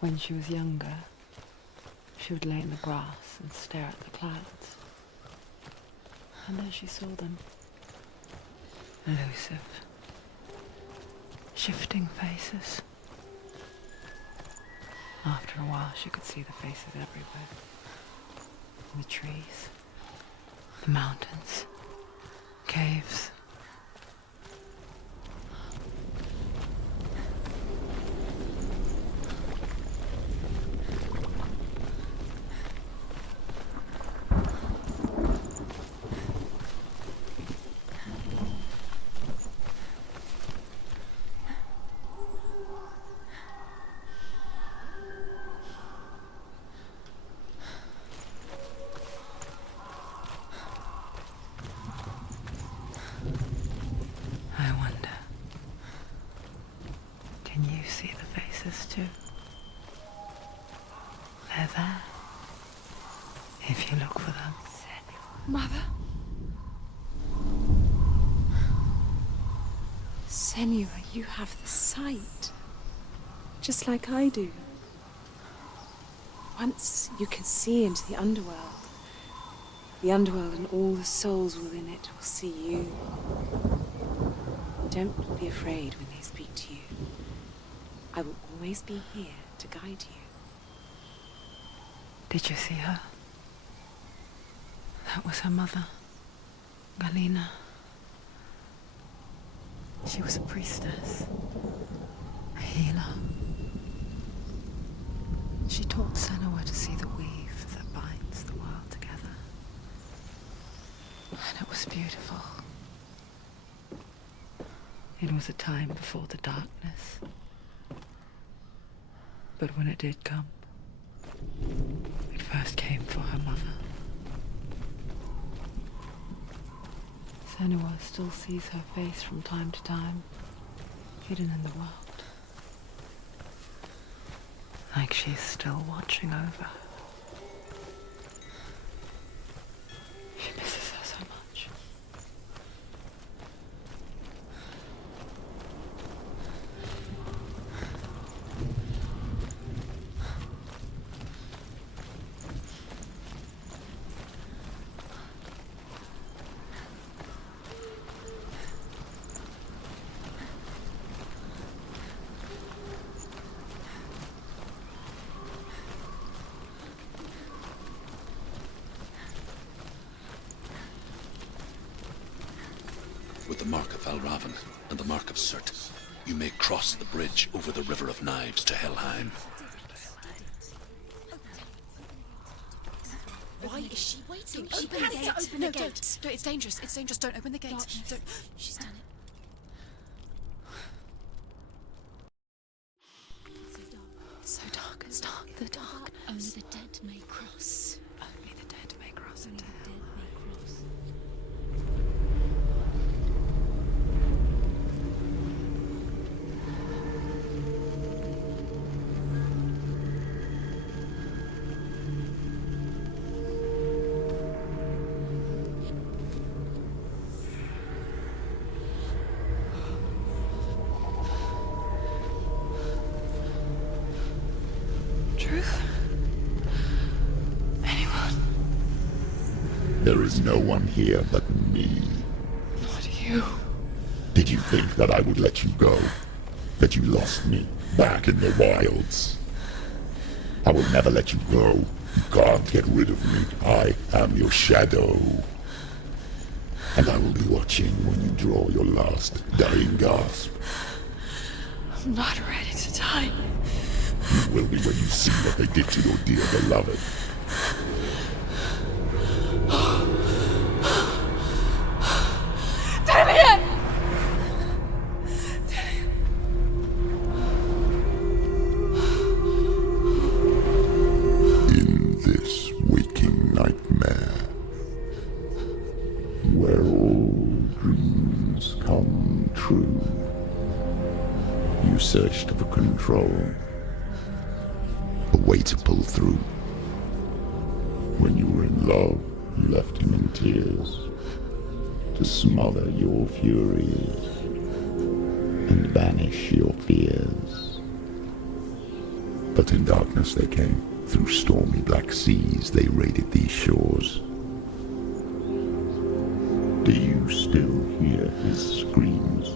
When she was younger, she would lay in the grass and stare at the clouds. And there she saw them. Elusive, shifting faces. After a while, she could see the faces everywhere. In the trees, the mountains, caves. I wonder, can you see the faces too? They're there, if you look for them. Mother? Senua, you have the sight, just like I do. Once you can see into the underworld and all the souls within it will see you. Don't be afraid when they speak to you. I will always be here to guide you. Did you see her? That was her mother, Galina. She was a priestess, a healer. She taught Senua to see the weave that binds the world together. And it was beautiful. It was a time before the darkness. But when it did come, it first came for her mother. Senua still sees her face from time to time, hidden in the world. Like she's still watching over her. She misses her so much. With the mark of Valravan and the mark of Surt, you may cross the bridge over the River of Knives to Helheim. Why is she waiting? She has to open the gate. No, it's dangerous. It's dangerous. Don't open the gate. Don't. She's done it. So dark. It's dark. The darkness. Only the dead may cross. Only the dead may cross into Only the hell. dead may cross. Truth? Anyone? There is no one here but me. Not you. Did you think that I would let you go? That you lost me back in the wilds? I will never let you go. You can't get rid of me. I am your shadow. And I will be watching when you draw your last dying gasp. I'm not ready to die. You will be when you see what they did to your dear beloved. Damien! In this waking nightmare, where all dreams come true, you searched for control, a way to pull through. When you were in love, you left him in tears, to smother your furies and banish your fears. But Out in darkness they came. Through stormy black seas they raided these shores. Do you still hear his screams?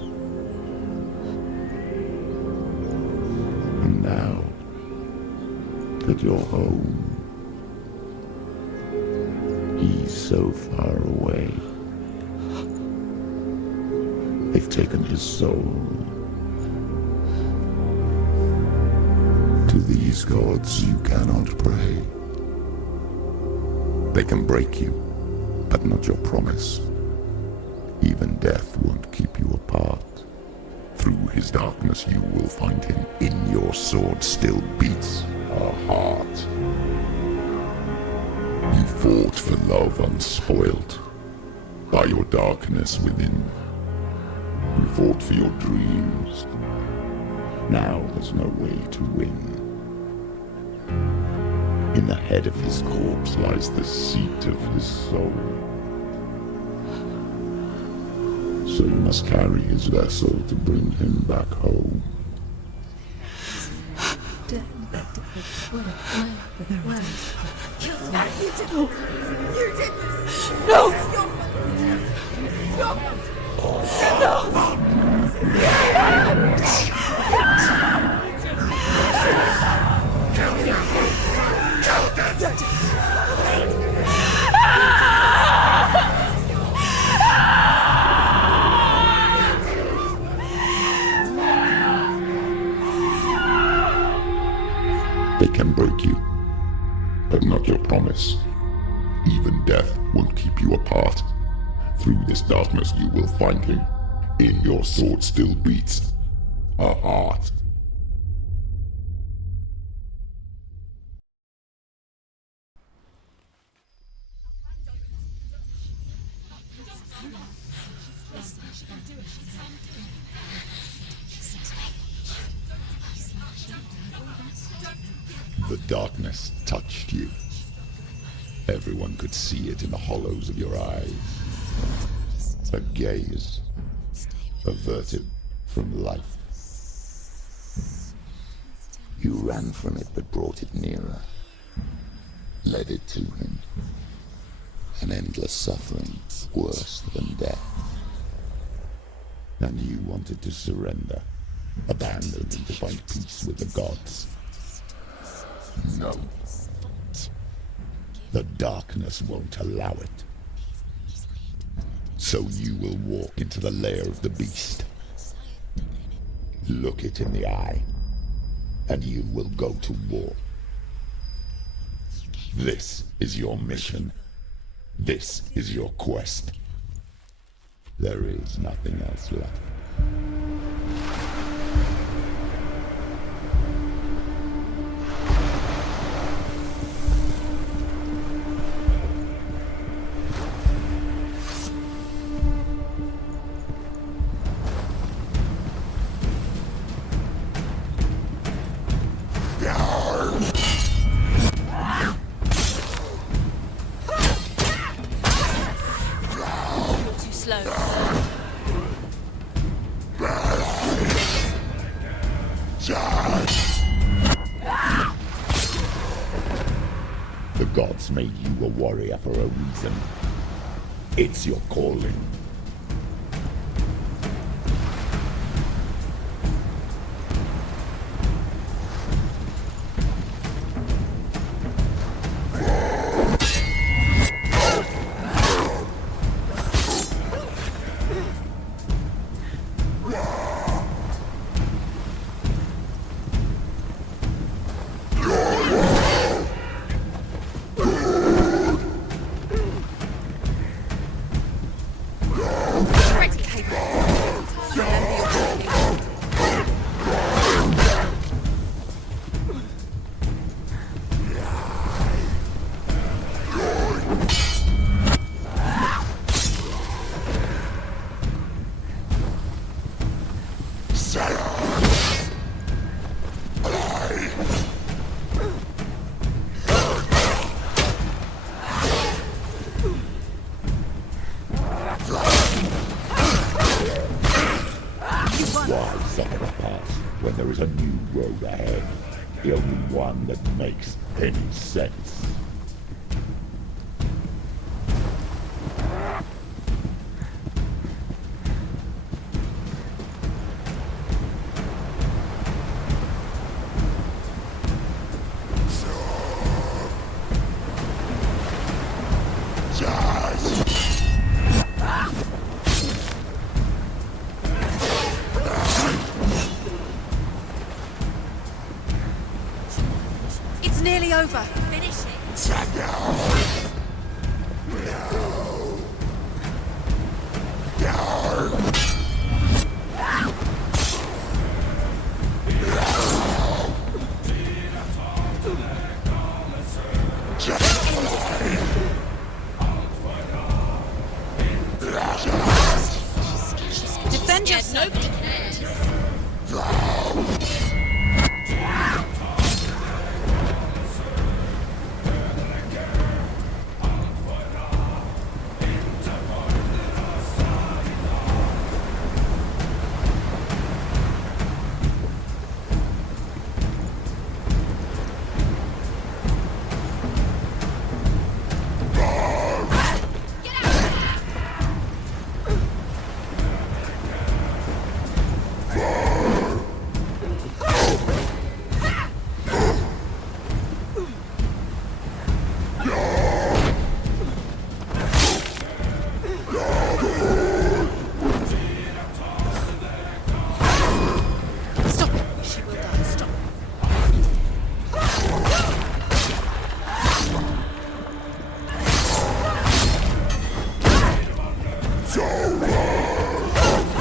And now that you're home, he's so far away. They've taken his soul. To these gods you cannot pray. They can break you, but not your promise. Even death won't keep you apart. Through his darkness you will find him. In your sword still beats a heart. You fought for love unspoilt by your darkness within. You fought for your dreams. Now there's no way to win. In the head of his corpse lies the seat of his soul. So you must carry his vessel to bring him back home. They can break you, but not your promise. Even death won't keep you apart. Through this darkness you will find him. In your sword still beats a heart. The darkness touched you. Everyone could see it in the hollows of your eyes. A gaze averted from life. You ran from it but brought it nearer. Led it to him. An endless suffering worse than death. And you wanted to surrender. Abandon and to find peace with the gods. No. The darkness won't allow it. So you will walk into the lair of the beast. Look it in the eye, and you will go to war. This is your mission. This is your quest. There is nothing else left. The gods made you a warrior for a reason. It's your calling. Why suffer the past when there is a new road ahead? The only one that makes any sense. It's nearly over. Finish it. Defend Yeah, yourself. nobody cares.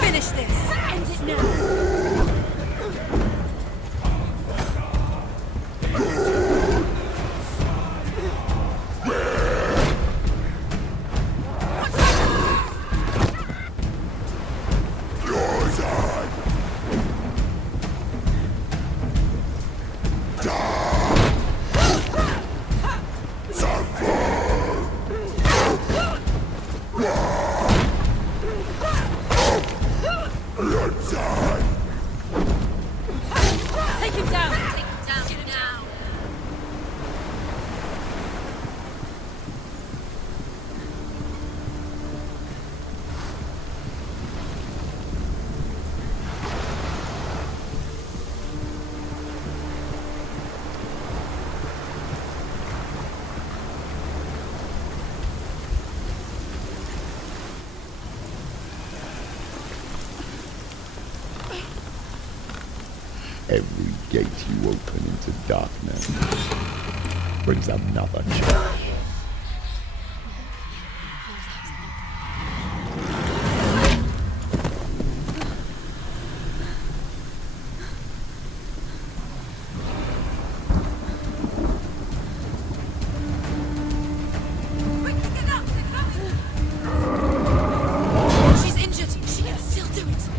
Finish this. End it now. Take him down. Take him down. Do now. Every gate you open into darkness brings another challenge. She's injured. She can still do it.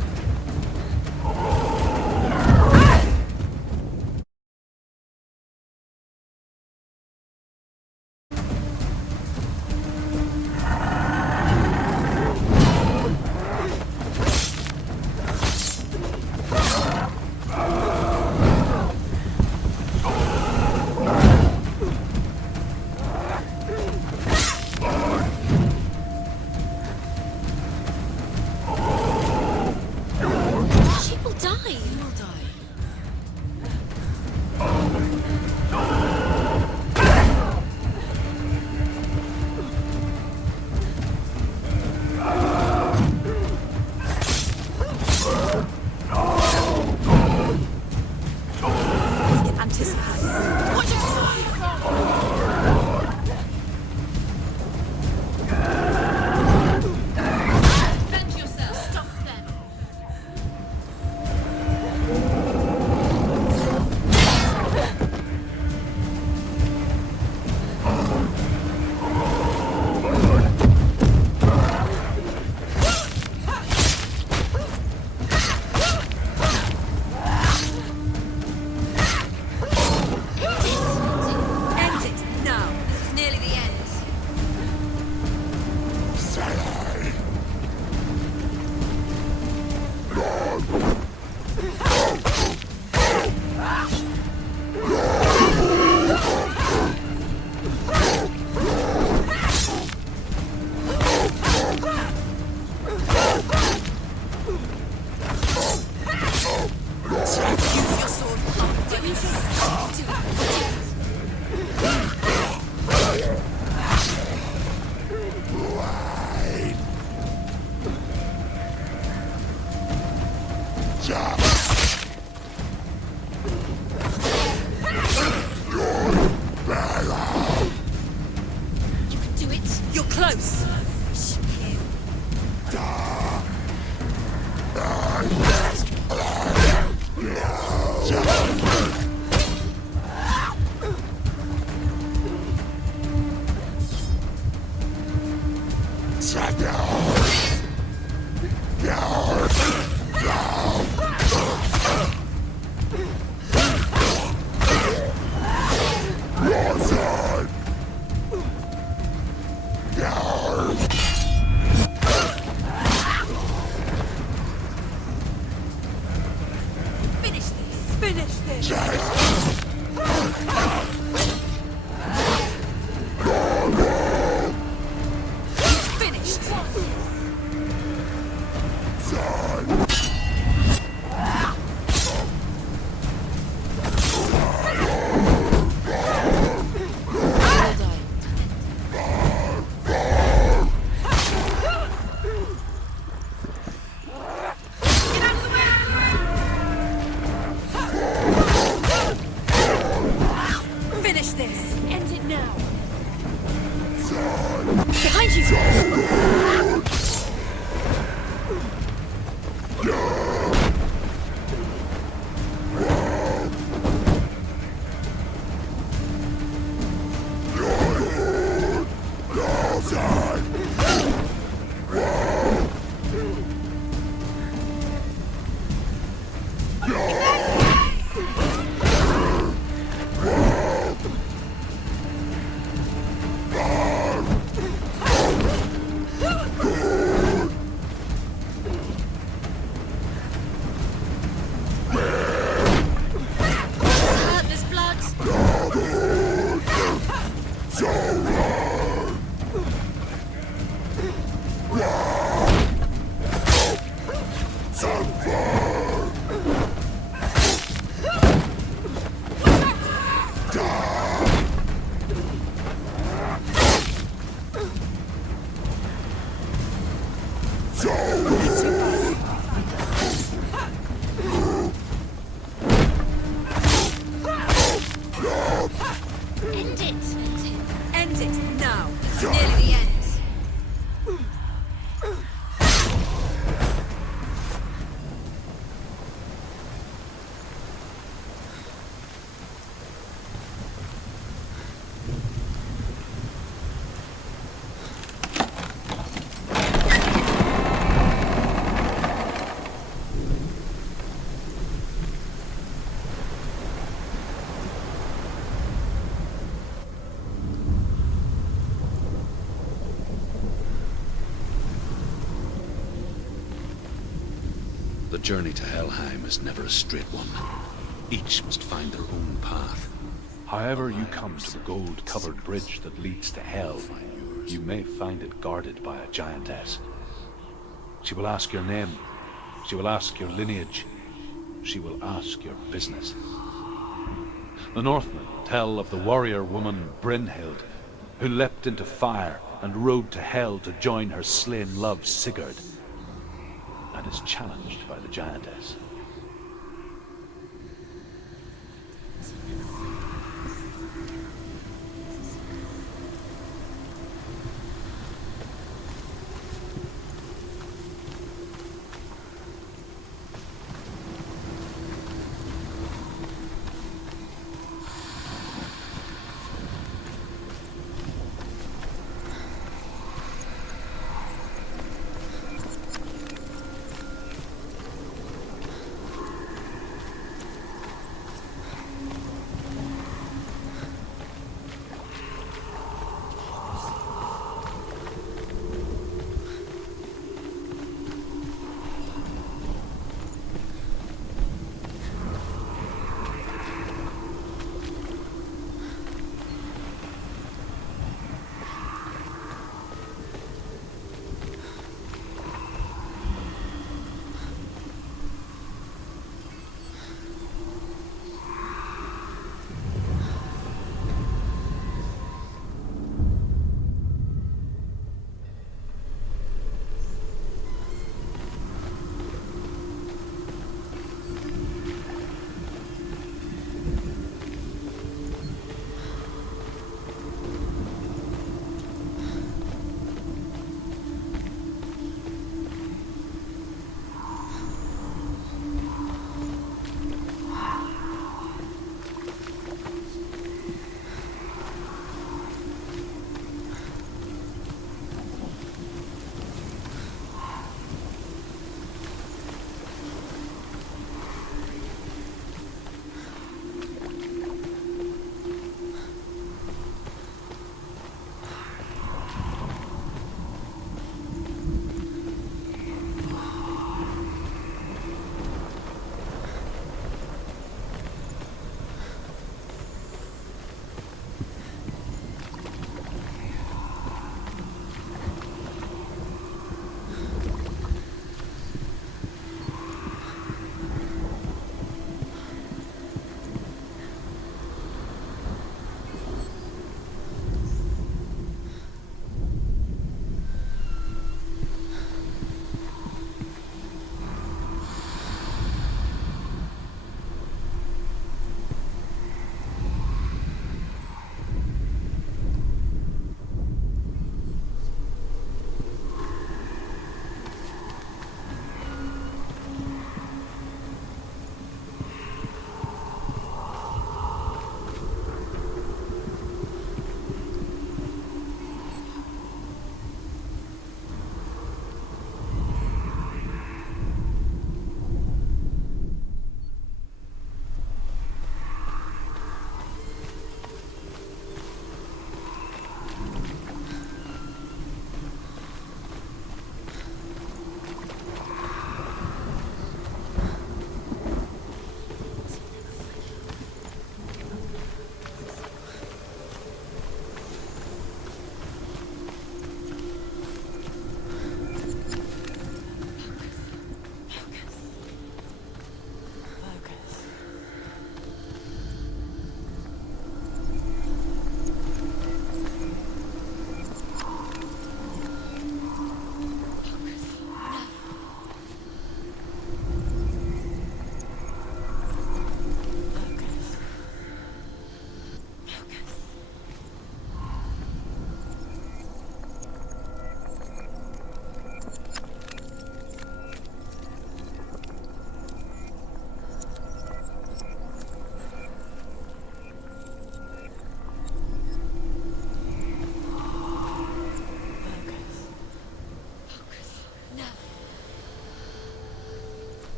Finish this! Finished. Well done. Finish this. End it now. Behind you. There's blood. End it. End it now. This is nearly the end. The journey to Helheim is never a straight one. Each must find their own path. However you come to the gold-covered bridge that leads to Hell, you may find it guarded by a giantess. She will ask your name. She will ask your lineage. She will ask your business. The Northmen tell of the warrior woman Brynhild, who leapt into fire and rode to Hell to join her slain love Sigurd, and is challenged by the giantess.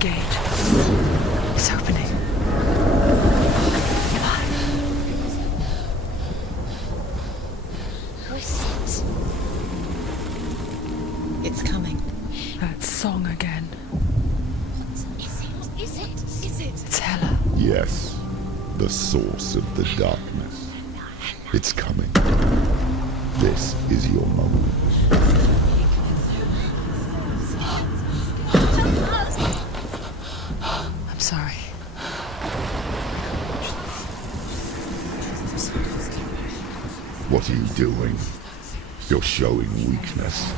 gate. It's opening. Who is it? It's coming. That song again. Is it? Is it? Is it? It's Hela. Yes, the source of the darkness. It's coming. This is your moment. I'm sorry. What are you doing? You're showing weakness.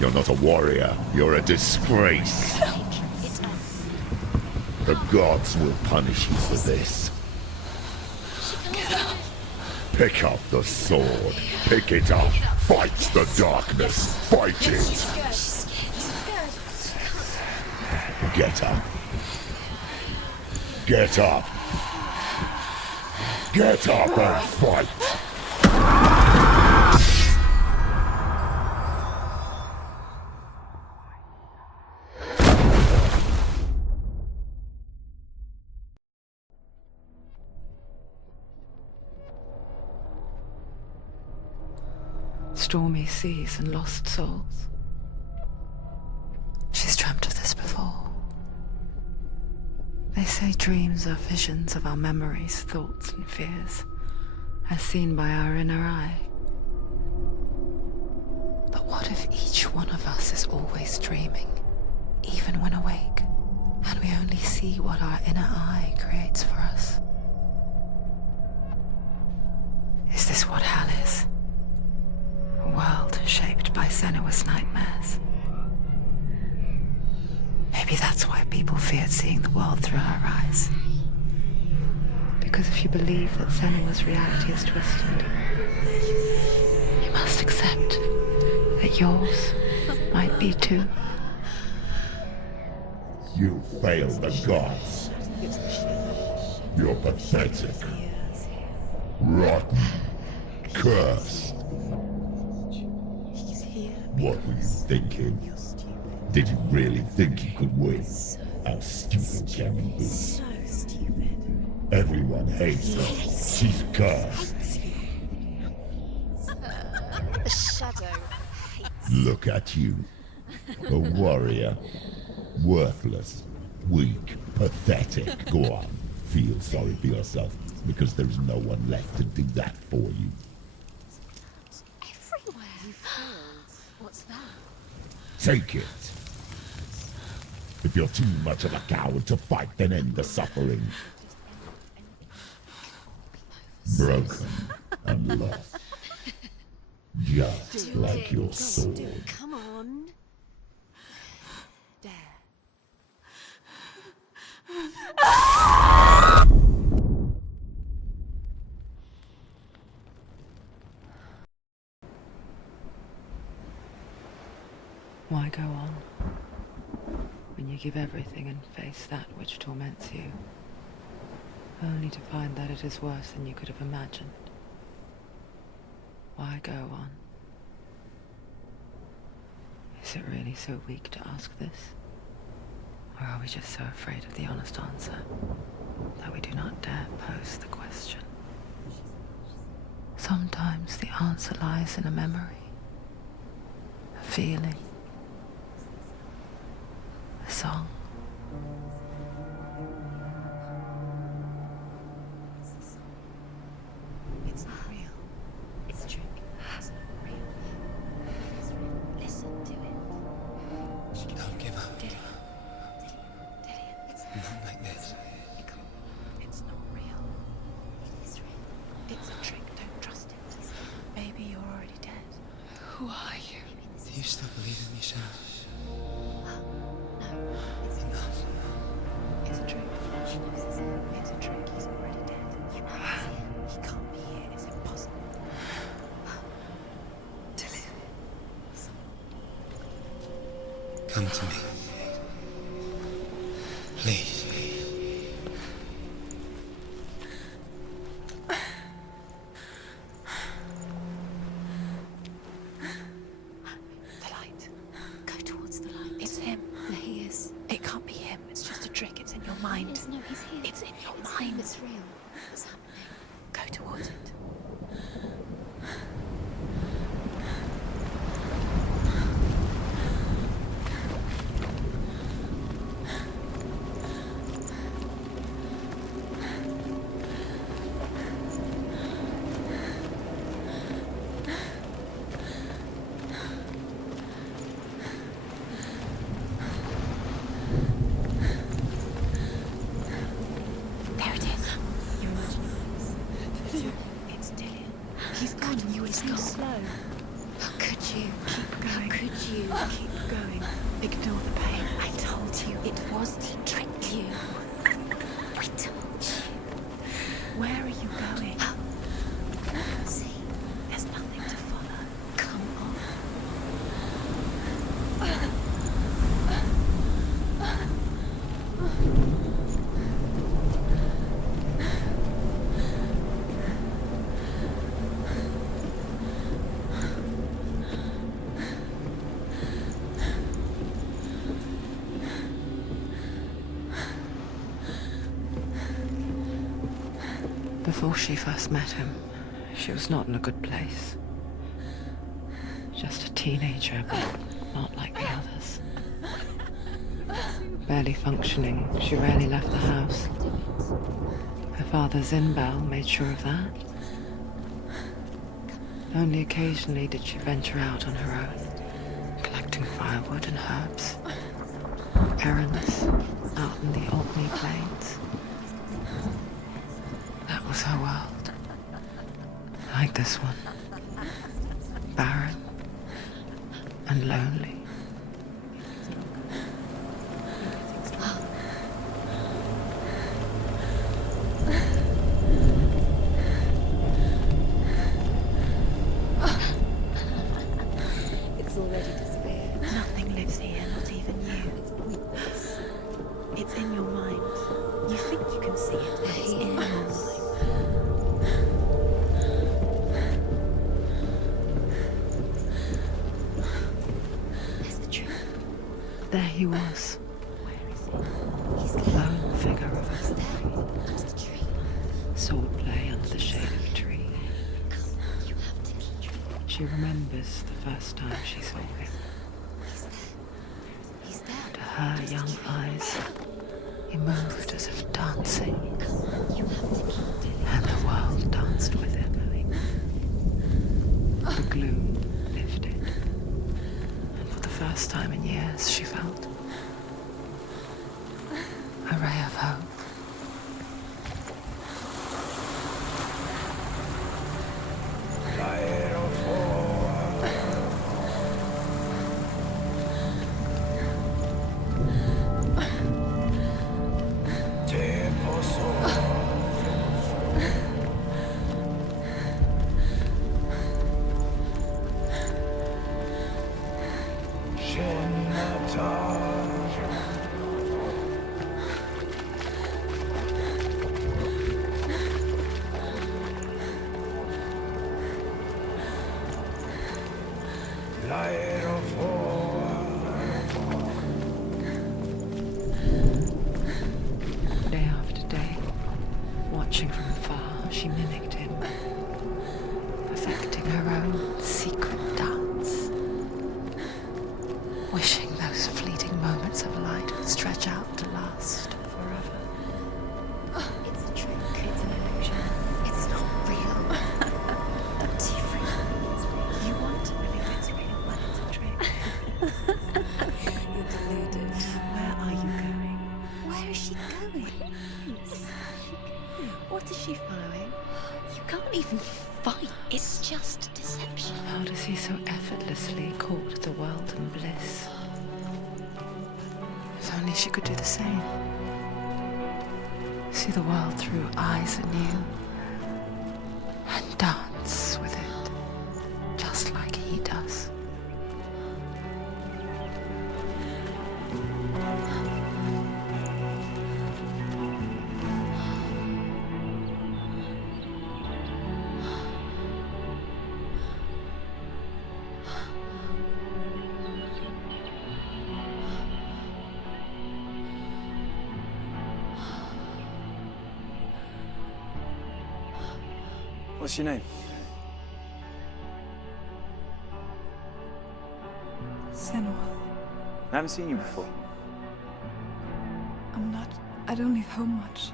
You're not a warrior. You're a disgrace. The gods will punish you for this. Pick up the sword. Pick it up. Fight the darkness. Fight it. Get up. Get up. Get up and fight. Stormy seas and lost souls. She's dreamt of this before. They say dreams are visions of our memories, thoughts and fears, as seen by our inner eye. But what if each one of us is always dreaming, even when awake, and we only see what our inner eye creates for us? Is this what hell is? A world shaped by Senua's nightmares. Maybe that's why people feared seeing the world through her eyes. Because if you believe that Senua's reality is twisted, you must accept that yours might be too. You fail the gods. You're pathetic. Rotten. Cursed. What were you thinking? Did you really think you could win? How stupid can you be? So stupid. Everyone hates her. She's cursed. The shadow hates. Look at you. A warrior. Worthless. Weak. Pathetic. Go on. Feel sorry for yourself, because there is no one left to do that for you. Everywhere. You failed. What's that? Take it. If you're too much of a coward to fight, then end the suffering. Broken and lost. Just like your sword. Come on. Dare. Why go on when you give everything and face that which torments you, only to find that it is worse than you could have imagined? Why go on? Is it really so weak to ask this? Or are we just so afraid of the honest answer that we do not dare pose the question? Sometimes the answer lies in a memory, a feeling, a song. It's not real. It's a trick. It's not real. It is real. Listen to it. Don't give up. Did it? It's Not like this. It's not real. It is real. It's a trick. Don't trust it. Maybe you're already dead. Who are you? Do you still believe in me, Shannon? No, it's Enough. It's a trick. It's a trick. He's already dead. He can't be here. It's impossible. Come to me. Please. The light. Go towards the light. It's him. There he is. mind. Yes, no, he's here. It's in your It's mind. him, it's real. What's happening? Go towards it. There it is. You're imagining this. It's Dillian. He's gone. You were too slow. How could you? Keep going. How could you? Keep going. Ignore the pain. I told you it was to trick you. I told you. Where are you going? See, There's nothing to follow. come on. Before she first met him, she was not in a good place. Just a teenager, but not like the others. Barely functioning, she rarely left the house. Her father Zinbel made sure of that. Only occasionally did she venture out on her own, collecting firewood and herbs. Errands out in the Orkney Plains. That was her world. Like this one. Barren and lonely. It's already disappeared. Nothing lives here, not even you. It's in your mind. You think you can see it, but it's in your mind. There's the truth. There he was. He's The there. lone figure of He's a there. Under the tree. swordplay under the shade of a tree. Come, you have to keep tree. She remembers the first time she saw him. He's there. He's there. To her young eyes, he moved as if dancing, You have to keep doing and the world danced with him. The gloom lifted, and for the first time in years, she felt a ray of hope. Day after day, watching from afar, she mimicked him, perfecting her own secret dance, wishing those fleeting moments of light would stretch out to last forever. It's a trick. It's an illusion. It's not real. It's real. You want to believe it's real when it's a trick. You're deluded. Where are you going? Where is she going? What is she following? You can't even fight. It's just deception. How does he so effortlessly court the world and bliss? If only she could do the same. See the world through eyes anew and dance with it, just like he does. What's your name? Senua. I haven't seen you before. I don't leave home much.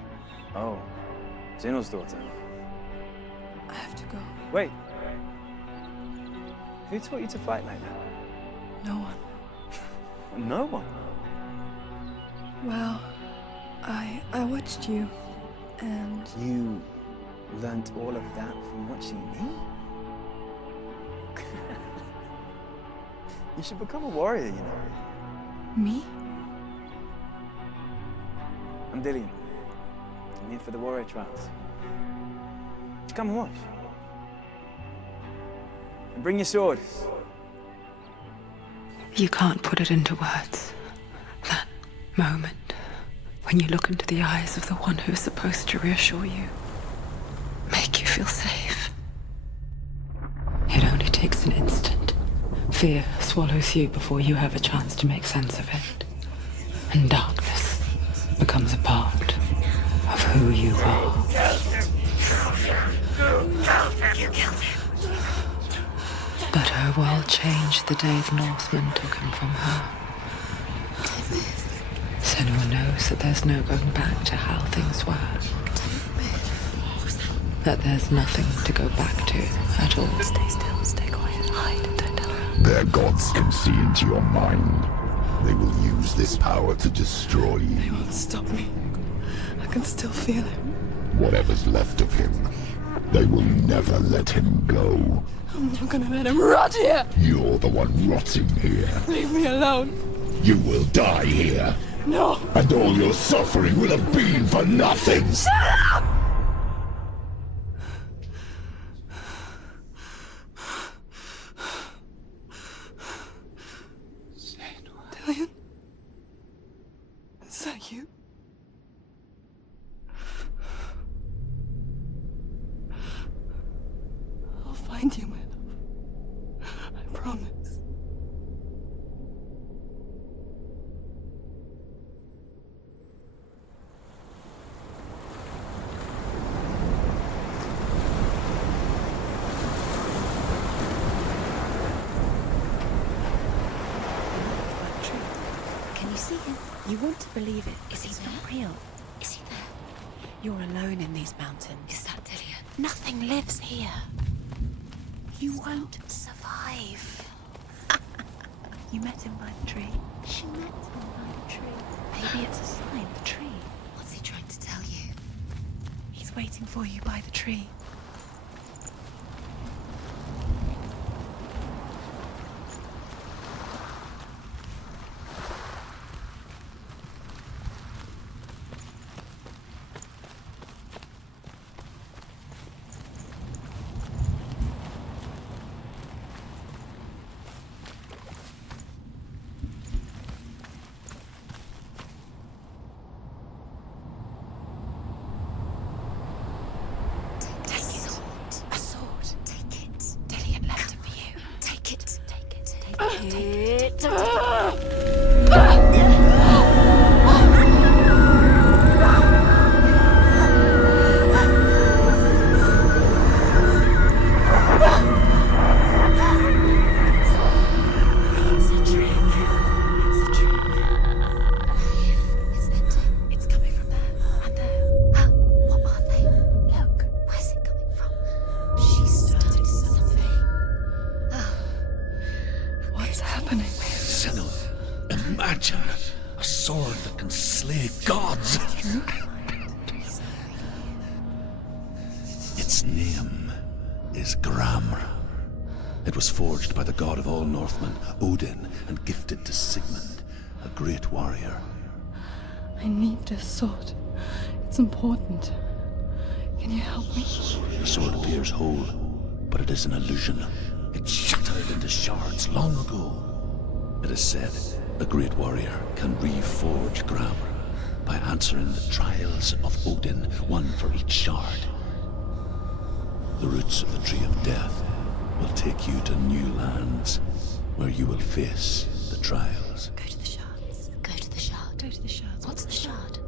Oh, Zeno's daughter. I have to go. Wait. Who taught you to fight like that? No one. No one? Well, I watched you, and You learnt all of that from watching me? You should become a warrior, you know. me? I'm Dillian. I'm here for the warrior trials. Come and watch. And bring your sword. You can't put it into words. That moment when you look into the eyes of the one who's supposed to reassure you, make you feel safe. It only takes an instant. Fear swallows you before you have a chance to make sense of it. And darkness becomes a part of who you are. You killed him. But her world changed the day the Northmen took him from her. Senua knows that there's no going back to how things were. That there's nothing to go back to at all. Stay still, stay quiet, hide, don't tell her. Their gods can see into your mind. They will use this power to destroy you. They won't stop me. I can still feel him. Whatever's left of him, they will never let him go. I'm not gonna let him rot here. You're the one rotting here. Leave me alone. You will die here. No. And all your suffering will have been for nothing. Shut up! Dillian? Is that you? I'll find you, my love. I promise. Can you see him? You want to believe it. Is he not real? Is he there? You're alone in these mountains. Is that Dillian? Nothing lives here. You won't survive. You met him by the tree. She met him by the tree. Maybe it's a sign, the tree. What's he trying to tell you? He's waiting for you by the tree. Imagine a sword that can slay gods. Its name is Gramr. It was forged by the god of all Northmen, Odin, and gifted to Sigmund, a great warrior. I need this sword. It's important. Can you help me? The sword appears whole, but it is an illusion. It shattered into shards long ago. It is said a great warrior can reforge Gramr by answering the trials of Odin, one for each shard. The roots of the Tree of Death will take you to new lands where you will face the trials. Go to the shards. Go to the shard. Go to the shards. What's the shard?